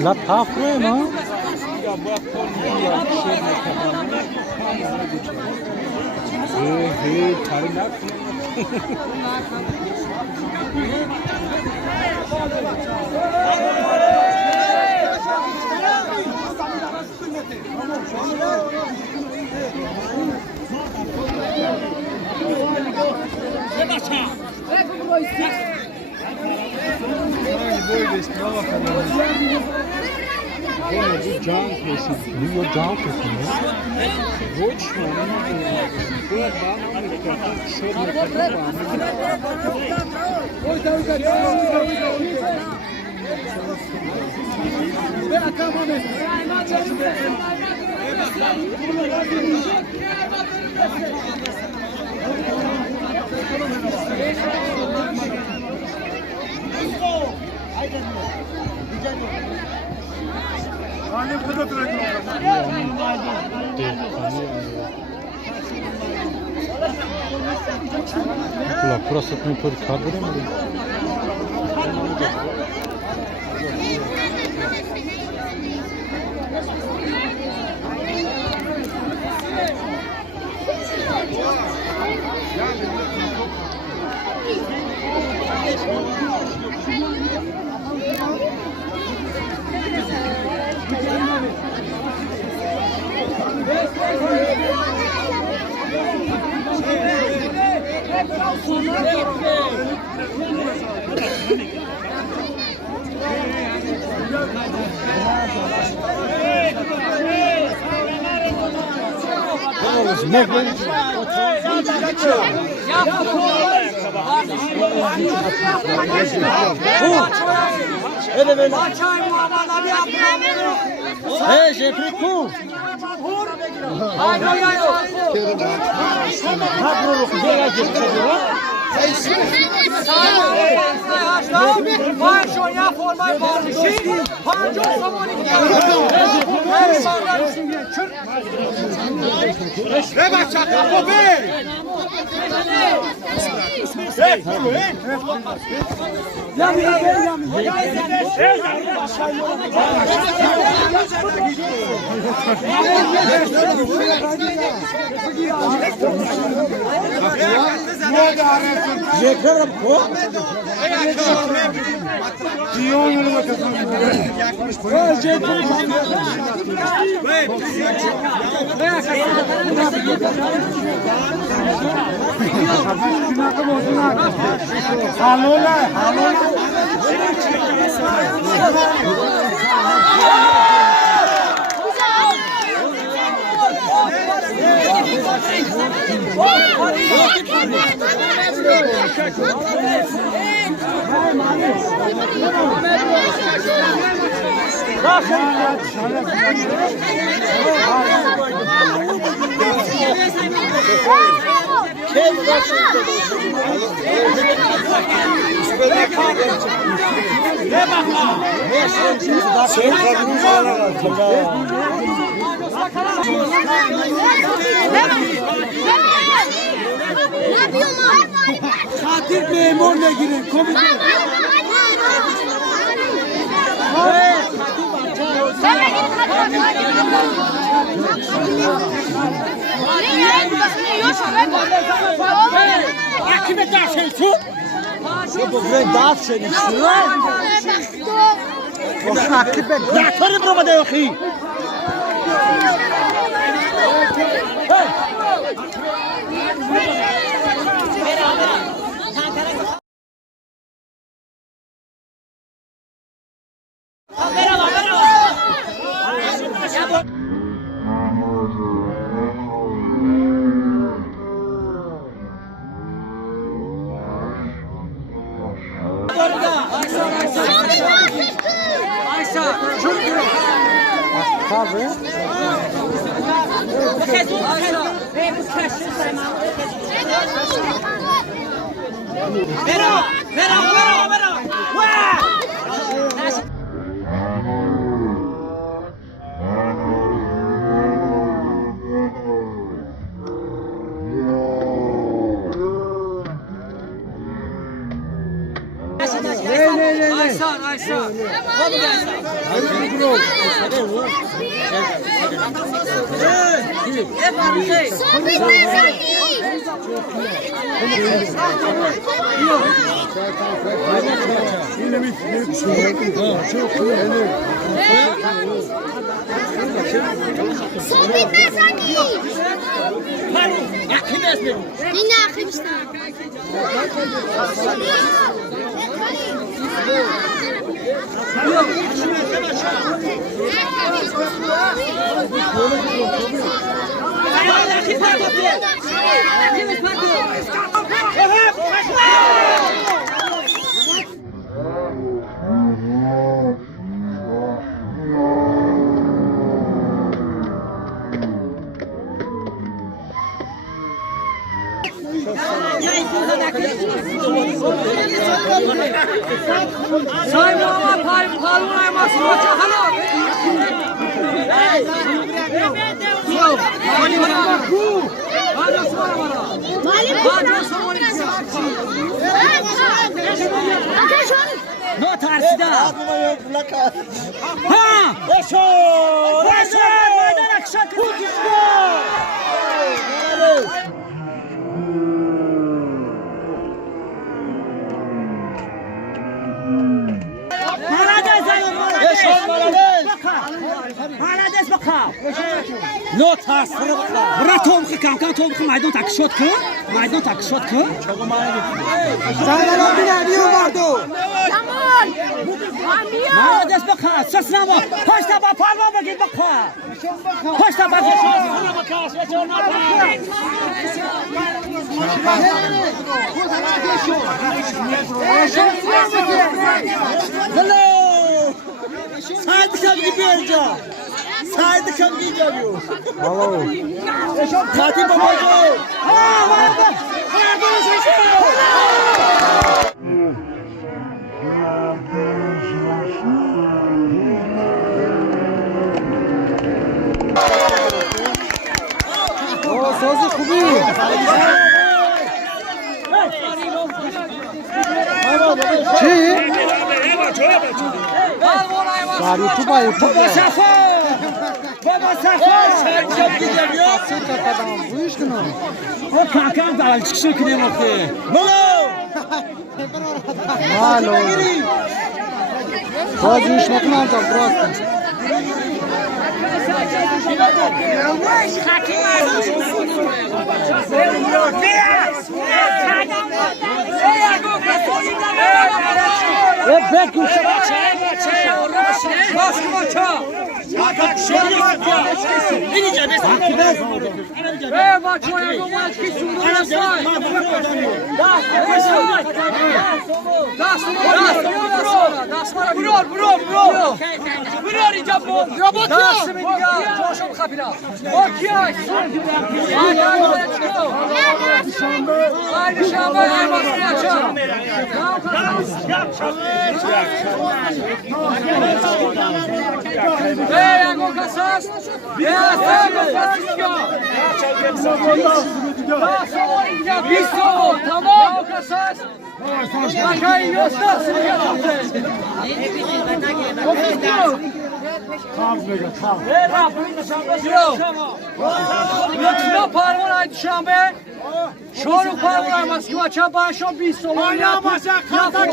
La tafre mi? Can kesin. Bu can kesin. Voç mu? Bu bana mı Kula kurası kontrol kaldırır mı? Hey, j'ai pris coup. Katil memurla girin. Kime daşın su? Bu daşın su. Boşuna kipe daşarım robada yok hi. Aysan. No tasvir bura tomxi kamkan tomxi maydon takishot ku maydon takishot ku Sana bina niye vardı? Tamam. молодец baqa sasna bak hoşta bak parmağına bak baqa hoşta bak hello saydıkam gidiyor saydıkam gidiyor Alo. Fatih babacığım ha vardı O sözü kubi. Çi? Bari tubayı tubayı. Baba Safa sen çok gidiyor. Sen kafadan bu iş mi? O kankam da al çıkışın kine bakı. Molo. Alo. Bazı iş bakın alacağım burası. Bek Şoru parmağına Moskva çaba şo 20 dolar. Hala başa kadar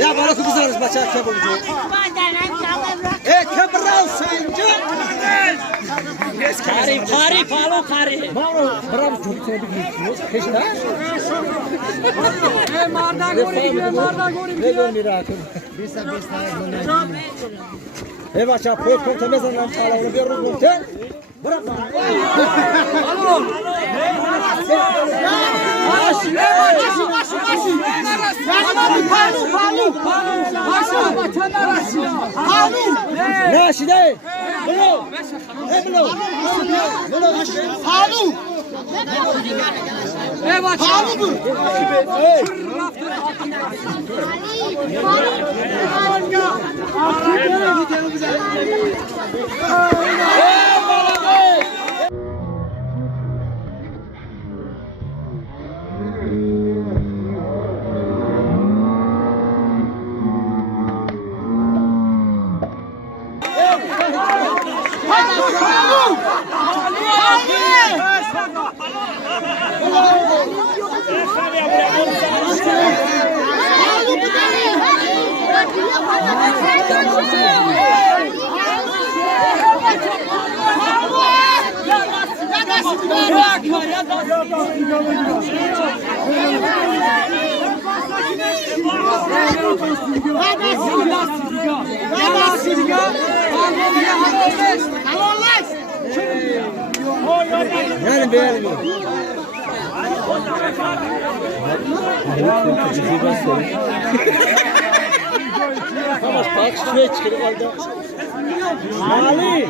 Ya bana kızarız başa kebulcu. Kebrau sence. Kari palo kari. Maro bravo çocuk gidiyoruz. Keşke. Mardan gori gidiyor. Mirakım. Bisa. Başa pok temizlenen çalanı bir ruhte. Naşide. Bunu. Halu. Evet. Halu. Yani beğenmiyor. Tamam, bak şuraya çıkıyor orada. Ali.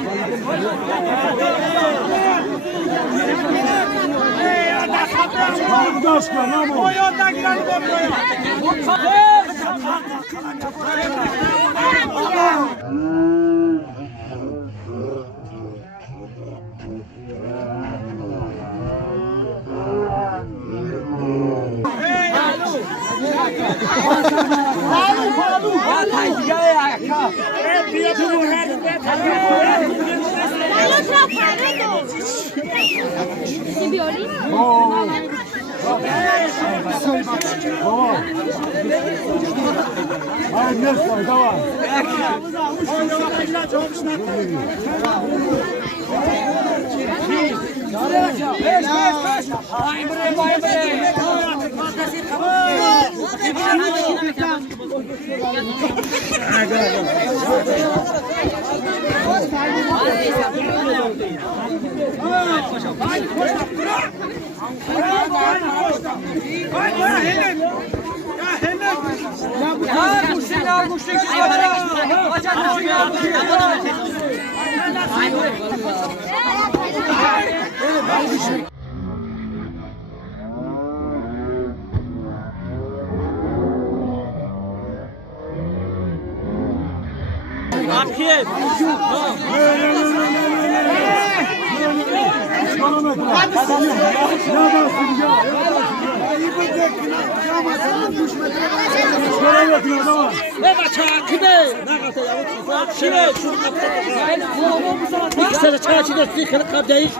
İkisi çarşı da sıkılıp kapdayız.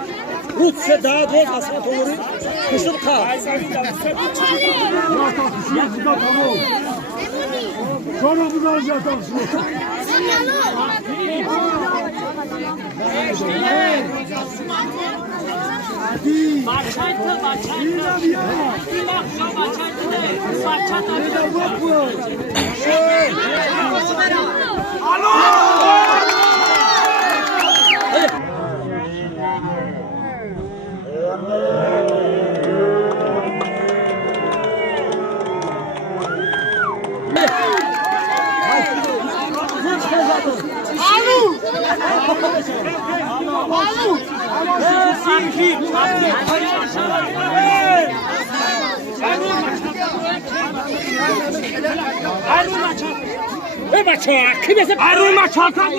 Uçsa daha değil asfalt olur. Kışır kal. Sonra bu da alacağız. Aruma çarpar.